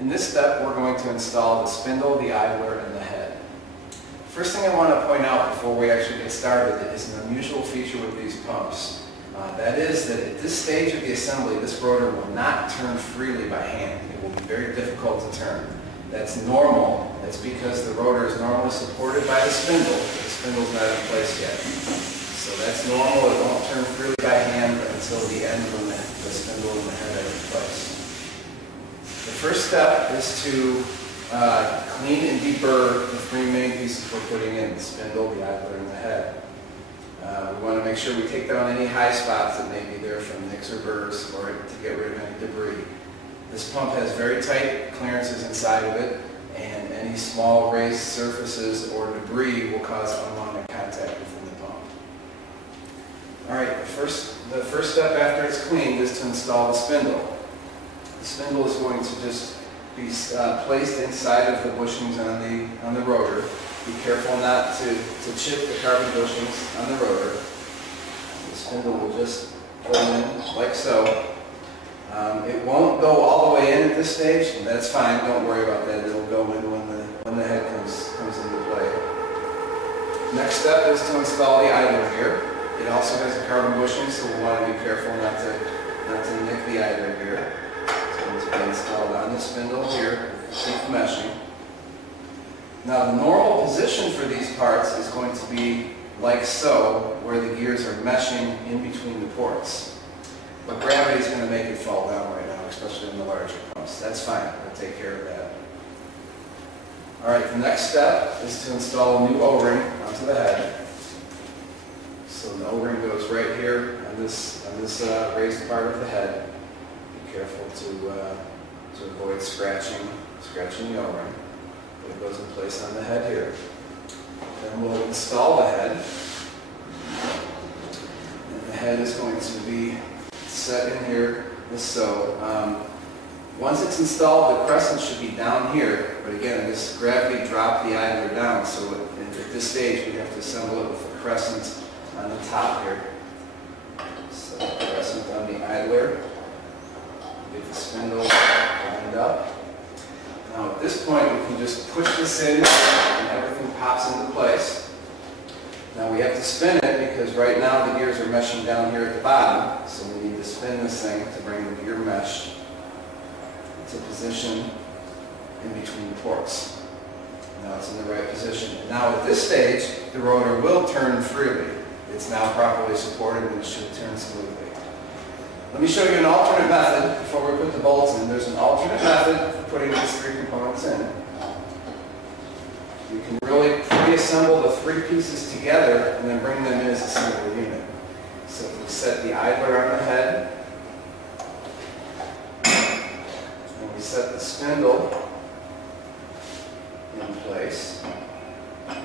In this step, we're going to install the spindle, the idler, and the head. First thing I want to point out before we actually get started is an unusual feature with these pumps. That is that at this stage of the assembly, this rotor will not turn freely by hand. It will be very difficult to turn. That's normal. That's because the rotor is normally supported by the spindle. The spindle's not in place yet. So that's normal. It won't turn freely by hand until the end when the spindle and the head are in place. The first step is to clean and deburr the three main pieces we're putting in, the spindle, the idler, and the head. We want to make sure we take down any high spots that may be there from nicks or burrs, or to get rid of any debris. This pump has very tight clearances inside of it, and any small raised surfaces or debris will cause unwanted contact within the pump. Alright, the first step after it's cleaned is to install the spindle. The spindle is going to just be placed inside of the bushings on the rotor. Be careful not to chip the carbon bushings on the rotor. The spindle will just go in like so. It won't go all the way in at this stage, and that's fine. Don't worry about that. It'll go in when the head comes into play. Next step is to install the idler gear. It also has a carbon bushing, so we want to be careful not to nick the idler gear. It's going to be installed on the spindle here, keep meshing. Now the normal position for these parts is going to be like so, where the gears are meshing in between the ports. But gravity is going to make it fall down right now, especially in the larger pumps. That's fine. We'll take care of that. Alright, the next step is to install a new O-ring onto the head. So the O-ring goes right here on this raised part of the head. Be careful to avoid scratching the O-ring. But it goes in place on the head here. Then we'll install the head. And the head is going to be set in here as so. Once it's installed, the crescent should be down here, but again, this gravity dropped the idler down, so at this stage we have to assemble it with a crescent on the top here. So crescent on the idler, get the spindle lined up. Now at this point we can just push this in and everything pops into place. Now we have to spin it because right now the gears are meshing down here at the bottom, so we need to spin this thing to bring the gear mesh to position in between the ports. Now it's in the right position. Now at this stage, the rotor will turn freely. It's now properly supported and it should turn smoothly. Let me show you an alternate method before we put the bolts in. There's an alternate method for putting these three components in. You can really reassemble the three pieces together and then bring them in as a single unit. So if we set the idler on the head, and we set the spindle in place, like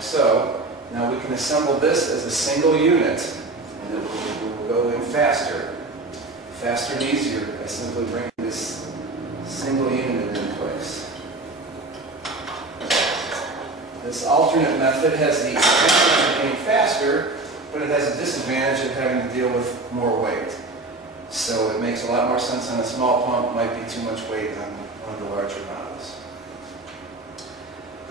so, now we can assemble this as a single unit, and it will go in faster and easier by simply bringing this single unit in place. This alternate method has the advantage of being faster, but it has a disadvantage of having to deal with more weight. So it makes a lot more sense on a small pump. It might be too much weight on one of the larger models.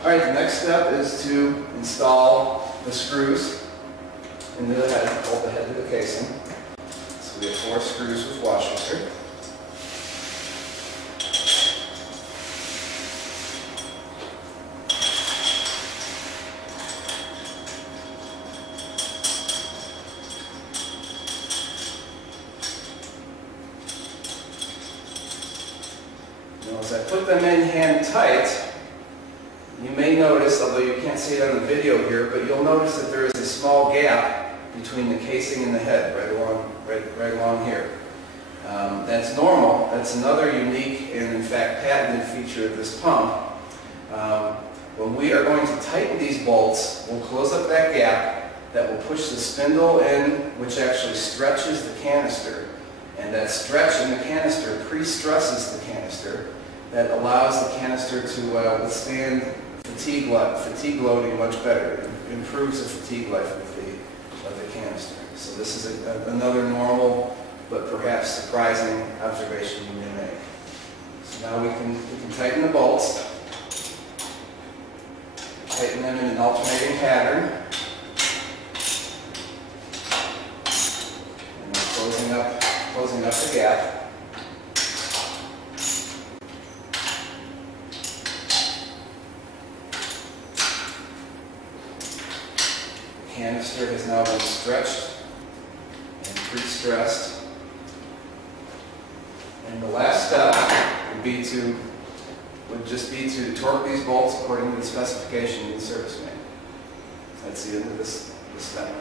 Alright, the next step is to install the screws into the head, hold the head to the casing. So we have 4 screws with washers here. Now, as I put them in hand tight, you may notice, although you can't see it on the video here, but you'll notice that there is a small gap between the casing and the head, right along here. That's normal. That's another unique and, in fact, patented feature of this pump. When we are going to tighten these bolts, we'll close up that gap. That will push the spindle in, which actually stretches the canister. And that stretch in the canister pre-stresses the canister. That allows the canister to withstand fatigue loading much better. It improves the fatigue life of the canister. So this is another normal but perhaps surprising observation you may make. Now we can tighten the bolts. Tighten them in an alternating pattern. And then closing up the gap. The canister has now been stretched and pre-stressed. And the last step would just be to torque these bolts according to the specification of the service manual. That's the end of this demo.